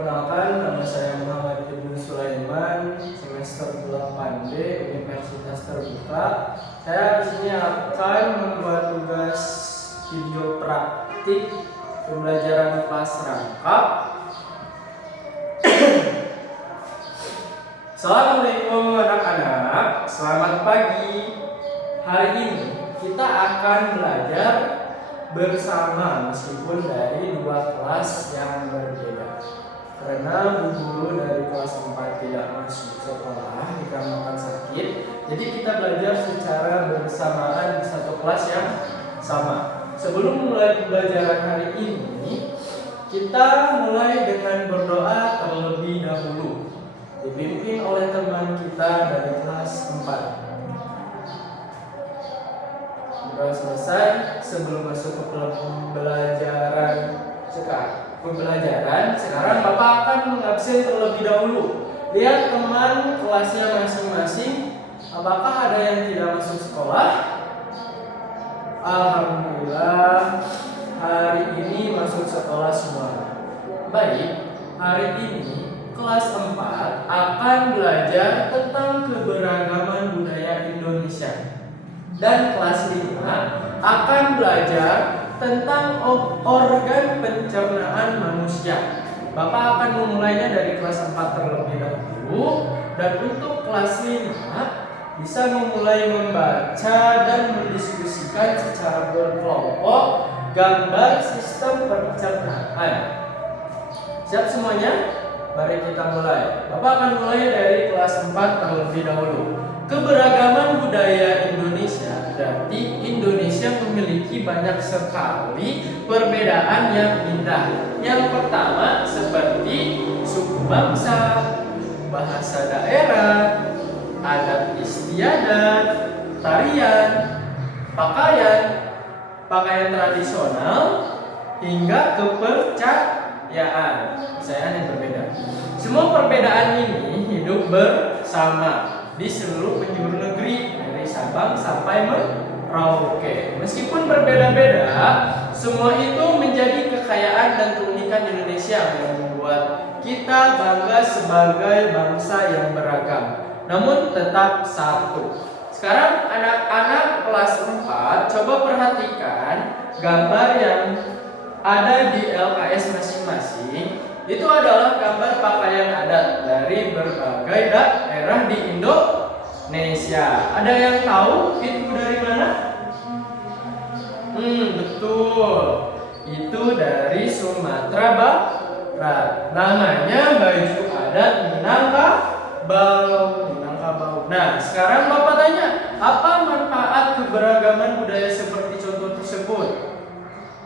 Perkenalkan, nama saya Muhammad Ibnu Sulaiman, semester 8D Universitas Terbuka. Saya di sini akan membuat tugas video praktik pembelajaran kelas rangkap. Assalamualaikum anak-anak, selamat pagi. Hari ini kita akan belajar bersama meskipun dari dua kelas yang berbeda. Karena Bu Guru dari kelas 4 tidak masuk sekolah dikarenakan sakit, jadi kita belajar secara bersamaan di satu kelas yang sama. Sebelum mulai pembelajaran hari ini, kita mulai dengan berdoa terlebih dahulu, dipimpin oleh teman kita dari kelas 4. Sudah selesai, sebelum masuk ke pembelajaran sekarang Bapak akan mengabsen terlebih dahulu. Lihat teman kelasnya masing-masing, apakah ada yang tidak masuk sekolah? Alhamdulillah, hari ini masuk sekolah semua. Baik, hari ini kelas 4 akan belajar tentang keberagaman budaya Indonesia. Dan kelas 5 akan belajar tentang organ pencernaan manusia. Bapak akan memulainya dari kelas 4 terlebih dahulu. Dan untuk kelas 5 bisa memulai membaca dan mendiskusikan secara berkelompok gambar sistem pencernaan. Siap semuanya? Mari kita mulai. Bapak akan mulai dari kelas 4 terlebih dahulu. Keberagaman budaya Indonesia, berarti Indonesia memiliki banyak sekali perbedaan yang indah. Yang pertama seperti suku bangsa, bahasa daerah, adat istiadat, tarian, pakaian tradisional, hingga kepercayaan yang berbeda. Semua perbedaan ini hidup bersama di seluruh penjuru negeri dari Sabang sampai Merauke. Meskipun berbeda-beda, semua itu menjadi kekayaan dan keunikan Indonesia yang membuat kita bangga sebagai bangsa yang beragam, namun tetap satu. Sekarang anak-anak kelas 4 coba perhatikan gambar yang ada di LKS masing-masing. Itu adalah gambar pakaian adat dari berbagai daerah di Indonesia. Ada yang tahu itu dari mana? Betul. Itu dari Sumatera Barat. Namanya baju adat Minangkabau. Nah, sekarang Bapak tanya, apa manfaat keberagaman budaya seperti contoh tersebut?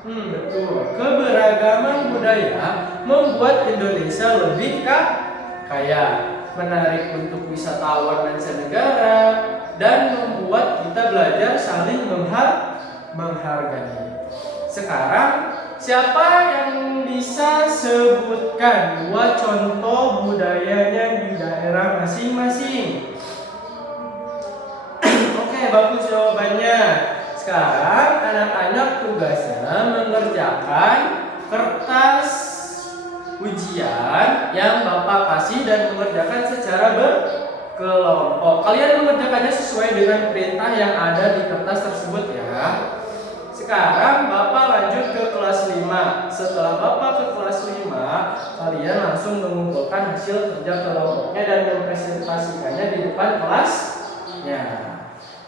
Betul. Keberagaman budaya membuat Indonesia lebih kaya, menarik untuk wisatawan mancanegara, dan membuat kita belajar saling menghargai. Sekarang, siapa yang bisa sebutkan dua contoh budayanya di daerah masing-masing? Oke, bagus jawabannya. Sekarang anak-anak tugasnya mengerjakan kertas ujian yang Bapak kasih dan mengerjakan secara berkelompok. Kalian mengerjakannya sesuai dengan perintah yang ada di kertas tersebut ya. Sekarang Bapak lanjut ke kelas 5. Setelah Bapak ke kelas 5, kalian langsung mengumpulkan hasil kerja kelompoknya dan mempresentasikannya di depan kelasnya.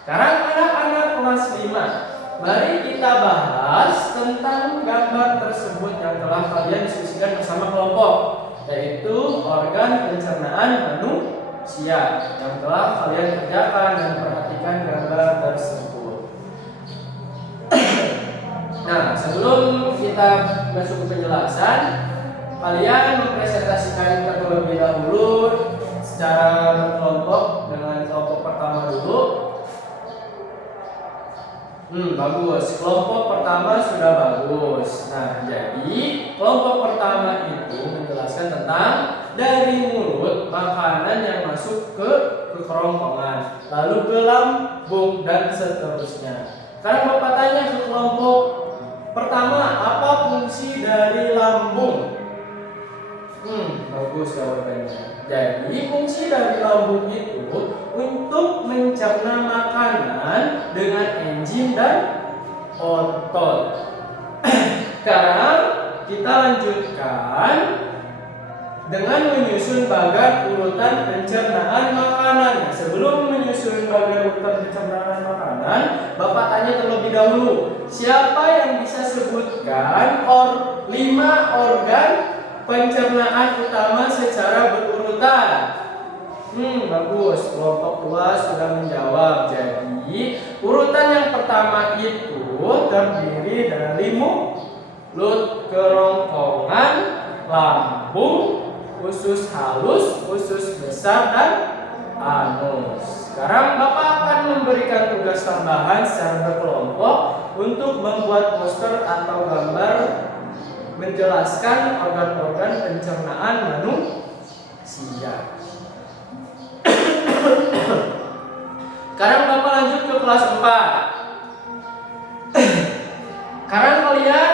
Sekarang anak-anak kelas 5, mari kita bahas tentang gambar tersebut yang telah kalian diskusikan bersama kelompok, yaitu organ pencernaan manusia yang telah kalian kerjakan dan perhatikan gambar tersebut. Nah, sebelum kita masuk ke penjelasan, kalian mempresentasikan terlebih dahulu secara berkelompok dengan kelompok pertama dulu. Bagus. Kelompok pertama sudah bagus. Nah, jadi kelompok pertama itu menjelaskan tentang dari mulut makanan yang masuk ke kerongkongan, lalu ke lambung dan seterusnya. Sekarang Bapak tanya ke kelompok pertama, apa fungsi dari lambung? Bagus jawabannya. Jadi fungsi dari lambung itu untuk mencerna makanan dengan enzim dan otot. Sekarang kita lanjutkan dengan menyusun bagan urutan pencernaan makanan. Sebelum menyusun bagan urutan pencernaan makanan, Bapak tanya terlebih dahulu, siapa yang bisa sebutkan 5 organ pencernaan utama secara berurutan? Bagus, kelompok 2 sudah menjawab. Jadi, urutan yang pertama itu terdiri dari mulut, kerongkongan, lambung, usus halus, usus besar, dan anus. Sekarang Bapak akan memberikan tugas tambahan secara berkelompok untuk membuat poster atau gambar menjelaskan organ-organ pencernaan manusia. Sekarang Bapak lanjut ke kelas 4. Sekarang kalian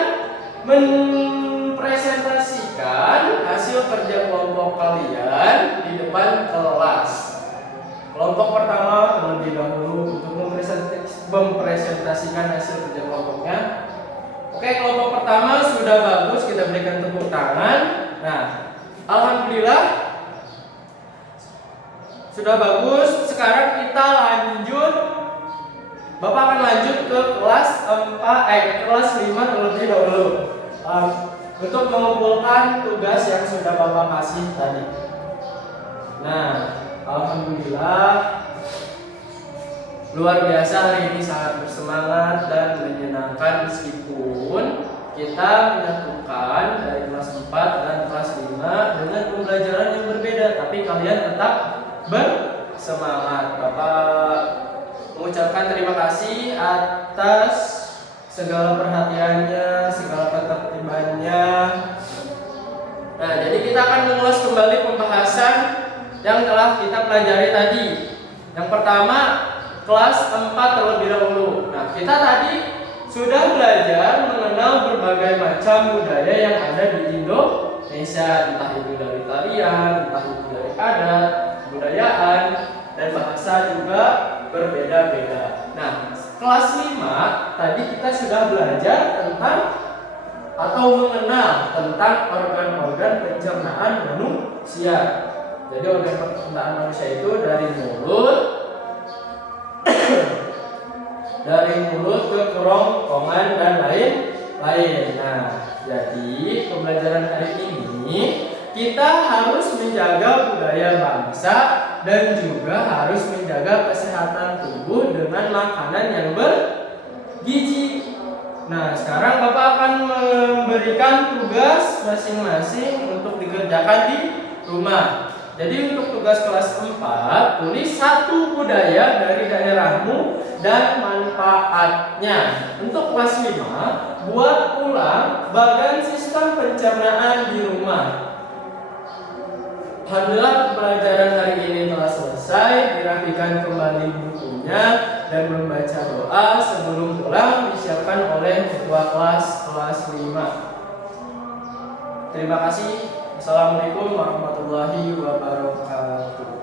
presentasikan hasil kerja kelompok kalian di depan kelas. Kelompok pertama terlebih dahulu untuk mempresentasikan hasil kerja kelompoknya. Oke, kelompok pertama sudah bagus, kita berikan tepuk tangan. Nah, alhamdulillah sudah bagus. Sekarang kita lanjut. Bapak akan lanjut ke kelas 5 terlebih dahulu. Untuk mengumpulkan tugas yang sudah Bapak kasih tadi. Nah, alhamdulillah luar biasa hari ini, sangat bersemangat dan menyenangkan meskipun kita menyatukan dari kelas 4 dan kelas 5 dengan pembelajaran yang berbeda, tapi kalian tetap bersemangat. Bapak mengucapkan terima kasih atas segala perhatiannya, segala ketertibannya. Nah, jadi kita akan mengulas kembali pembahasan yang telah kita pelajari tadi. Yang pertama, kelas 4 terlebih dahulu. Nah, kita tadi sudah belajar mengenal berbagai macam budaya yang ada di Indonesia, entah itu dari tarian, entah itu dari adat, kebudayaan, dan bahasa juga berbeda-beda. Nah, kelas 5 tadi kita sudah belajar tentang atau mengenal tentang organ-organ pencernaan manusia. Jadi organ pencernaan manusia itu dari mulut ke kerongkongan dan lain-lain. Nah, jadi pembelajaran hari ini kita harus menjaga budaya bangsa dan juga harus menjaga kesehatan tubuh dengan makanan yang bergizi. Nah, sekarang Bapak akan memberikan tugas masing-masing untuk dikerjakan di rumah. Jadi untuk tugas kelas 4, tulis 1 budaya dari daerahmu dan manfaatnya. Untuk kelas 5, buat ulang bagan sistem pencernaan di rumah. Alhamdulillah pelajaran hari ini telah selesai. Dirapikan kembali bukunya dan membaca doa sebelum pulang disiapkan oleh ketua kelas 5. Terima kasih. Assalamualaikum warahmatullahi wabarakatuh.